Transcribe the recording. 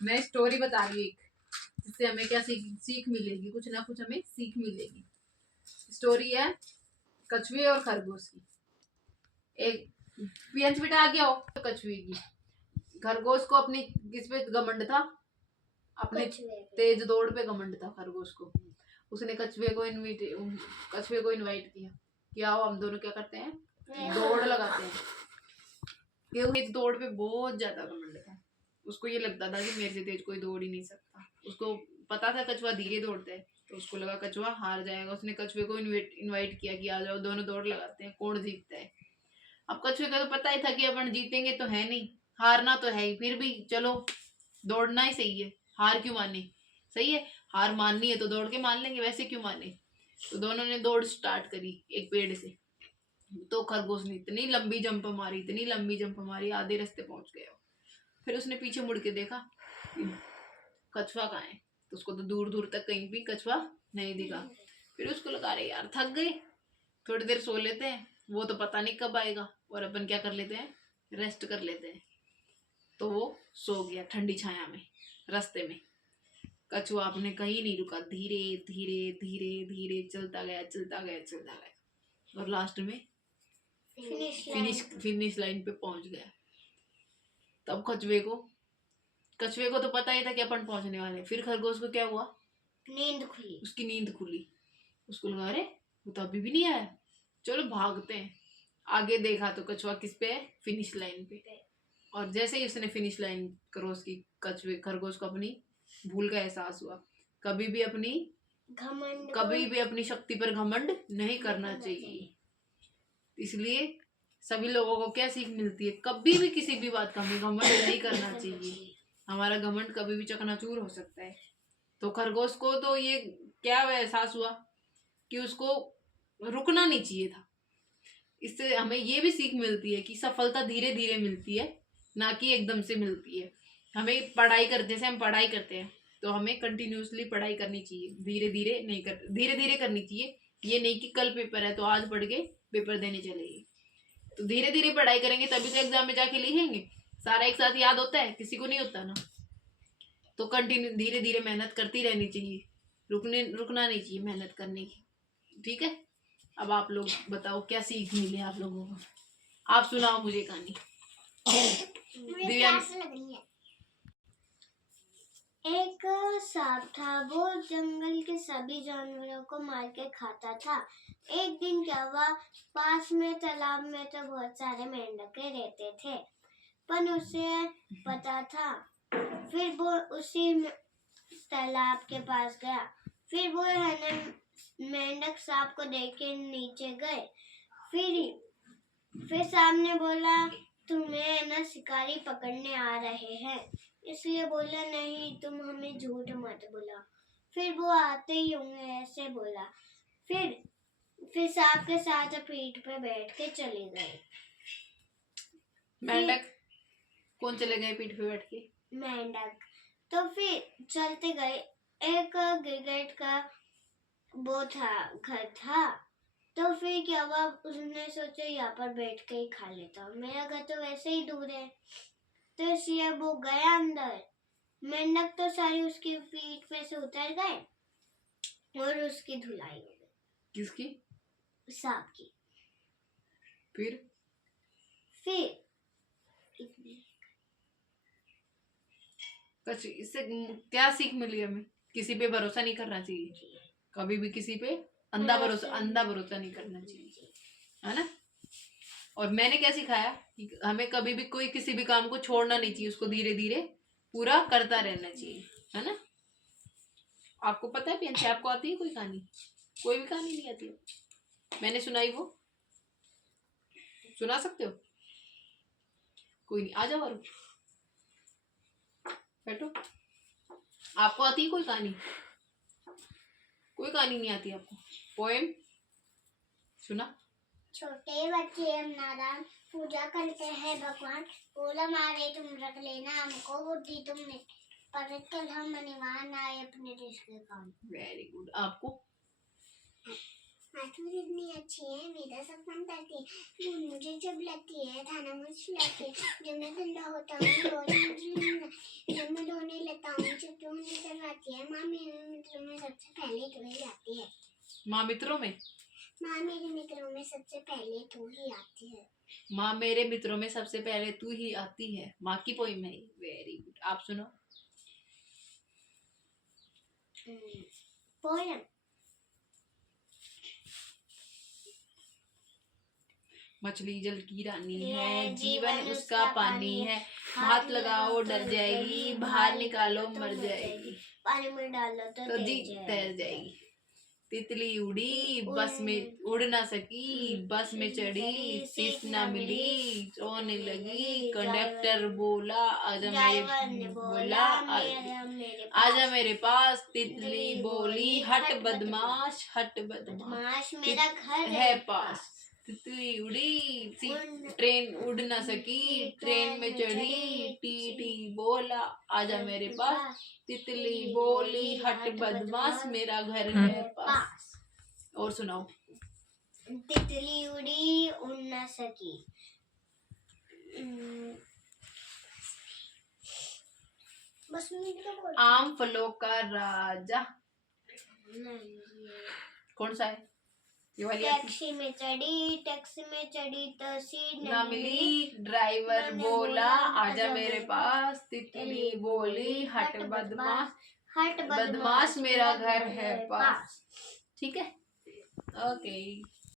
मैं स्टोरी बता रही हूँ एक, जिससे हमें क्या सीख मिलेगी, कुछ ना कुछ हमें सीख मिलेगी। स्टोरी है कछुए और खरगोश की। एक पियंच बेटा आ गया हो तो कछुए की। खरगोश को अपनी किस पे घमंड था? अपने तेज दौड़ पे घमंड था खरगोश को। उसने कछुए को इनवाइट किया कि आओ हम दोनों क्या करते हैं, दौड़ लगाते हैं। क्योंकि दौड़ पे बहुत ज्यादा घमंड था। उसको ये लगता था कि मेरे से तेज कोई दौड़ ही नहीं सकता। उसको पता था कछुआ धीरे दौड़ता है, तो उसको लगा कछुआ हार जाएगा। उसने कछुए को इनवाइट किया कि आ जाओ दोनों दौड़ लगाते हैं, कौन जीतता है। अब कछुए का तो पता ही था कि अपन जीतेंगे तो है नहीं, हारना तो है ही, फिर भी चलो दौड़ना ही सही है, हार क्यों माने। सही है, हार माननी है तो दौड़ के मान लेंगे, वैसे क्यों माने। तो दोनों ने दौड़ स्टार्ट करी एक पेड़ से। तो खरगोश ने इतनी लंबी जंप मारी, इतनी लंबी जंप मारी, आधे रास्ते पहुंच गया। फिर उसने पीछे मुड़ के देखा कछुआ कहाँ है, तो उसको तो दूर दूर तक कहीं भी कछुआ नहीं दिखा। फिर उसको लगा रहे यार थक गए, थोड़ी देर सो लेते हैं, वो तो पता नहीं कब आएगा, और अपन क्या कर लेते हैं, रेस्ट कर लेते हैं। तो वो सो गया ठंडी छाया में रास्ते में। कछुआ आपने कहीं नहीं रुका, धीरे धीरे धीरे धीरे चलता गया चलता गया चलता गया, और लास्ट में फिनिश लाइन पे पहुंच गया। तब कछुए को तो पता ही था कि अपन पहुंचने वाले। फिर खरगोश को क्या हुआ, नींद खुली, उसकी नींद खुली। उसको लगा अरे वो तो अभी भी नहीं आया, चलो भागते हैं। आगे देखा तो कछुआ किस पे है, फिनिश लाइन पे। और जैसे ही उसने फिनिश लाइन क्रॉस की, खरगोश को अपनी भूल का एहसास हुआ। कभी भी अपनी शक्ति पर घमंड नहीं करना चाहिए। इसलिए सभी लोगों को क्या सीख मिलती है, कभी भी किसी भी बात का हमें घमंड नहीं करना चाहिए। हमारा घमंड कभी भी चकनाचूर हो सकता है। तो खरगोश को तो ये क्या एहसास हुआ कि उसको रुकना नहीं चाहिए था। इससे हमें ये भी सीख मिलती है कि सफलता धीरे धीरे मिलती है, ना कि एकदम से मिलती है। हमें पढ़ाई करते, जैसे हम पढ़ाई करते हैं तो हमें कंटिन्यूसली पढ़ाई करनी चाहिए, धीरे धीरे करनी चाहिए। ये नहीं कि कल पेपर है तो आज पढ़ के पेपर देने चलेगी। तो धीरे धीरे पढ़ाई करेंगे तभी तो एग्जाम में जाके लिखेंगे। सारा एक साथ याद होता है, किसी को नहीं होता ना। तो कंटिन्यू धीरे धीरे मेहनत करती रहनी चाहिए, रुकना नहीं चाहिए मेहनत करने की। ठीक है, अब आप लोग बताओ क्या सीख मिली आप लोगों को, आप सुनाओ मुझे कहानी। एक सांप था, वो जंगल के सभी जानवरों को मार के खाता था। एक दिन क्या हुआ, पास में तालाब में तो बहुत सारे मेंढके रहते थे, पर उसे पता था। फिर वो उसी तालाब के पास गया। फिर वो है ना मेंढक सांप को देख के नीचे गए। फिर सांप ने बोला तुम्हें ना शिकारी पकड़ने आ रहे हैं। इसलिए बोला नहीं, तुम हमें झूठ मत बोला। फिर वो आते ही होंगे, ऐसे बोला। फिर सांप के साथ पीठ पे बैठ के चले गए। मेंढक कौन चले गए पीठ पे बैठ के? मेंढक। तो फिर चलते गए। एक गिरगिट का वो था, घर था। तो फिर क्या हुआ, उसने सोचा यहाँ पर बैठ के ही खा लेता हूँ, मेरा घर तो वैसे ही दूर है। तो इसलिए वो गया अंदर। मेंढक तो सारी उसकी पीठ पे से उतर गए और उसकी धुलाई हो गई। किसकी? सांप की। फिर इससे क्या सीख मिली हमें? किसी पे भरोसा नहीं करना चाहिए, कभी भी किसी पे अंधा भरोसा नहीं करना चाहिए, है ना। और मैंने क्या सिखाया कि हमें कभी भी कोई किसी भी काम को छोड़ना नहीं चाहिए, उसको धीरे धीरे पूरा करता रहना चाहिए, है ना। आपको पता है पियंशी, आपको आती है कोई कहानी? कोई भी कहानी नहीं आती है? मैंने सुनाई वो सुना सकते हो? कोई नहीं, आ जाओ और बैठो। आपको आती है कोई कहानी? कोई कहानी नहीं आती आपको? पोएम सुना? छोटे बच्चे हम नादान, पूजा करते हैं भगवान। बोला मारे तुम रख लेना हमको, बुद्धि तुमने पर कल हम निवान आए अपने देश के काम। Very good. आपको? माथुर इतनी अच्छी है, मेरा सब मन करती है, मुझे जब लगती है, खाना मुझे खिलाती है, जब मैं ठंडा होता हूँ जब मैं धोने लगती माँ मित्रों में, माँ मेरे मित्रों में सबसे पहले तू ही आती है। माँ मेरे मित्रों में सबसे पहले तू ही आती है। माँ की पोइम है। Very good. आप सुनो। पोयम। मछली जल की रानी है, जीवन उसका पानी है, हाथ लगाओ डर जाएगी, बाहर निकालो मर जाएगी, पानी में डालो तो जी तैर जाएगी। तितली उड़ी बस में उड़ ना सकी, बस में चढ़ी सीट ना मिली, रोने लगी, कंडक्टर बोला आजा मेरे पास, तितली बोली हट बदमाश, हट बदमाश मेरा घर है पास। तितली उड़ी ट्रेन उड़ ना सकी, ट्रेन में चढ़ी, टीटी बोला आजा मेरे पास, तितली बोली हट बदमाश मेरा घर है पास। और सुनाओ। तितली उड़ी उड़ ना सकी। बस आम फलों का राजा। कौन सा है ये वाली? टैक्सी में चढ़ी तो सीट ना मिली, ड्राइवर बोला आजा मेरे पास, तितली बोली हट बदमाश मेरा घर है पास। ठीक है, ओके।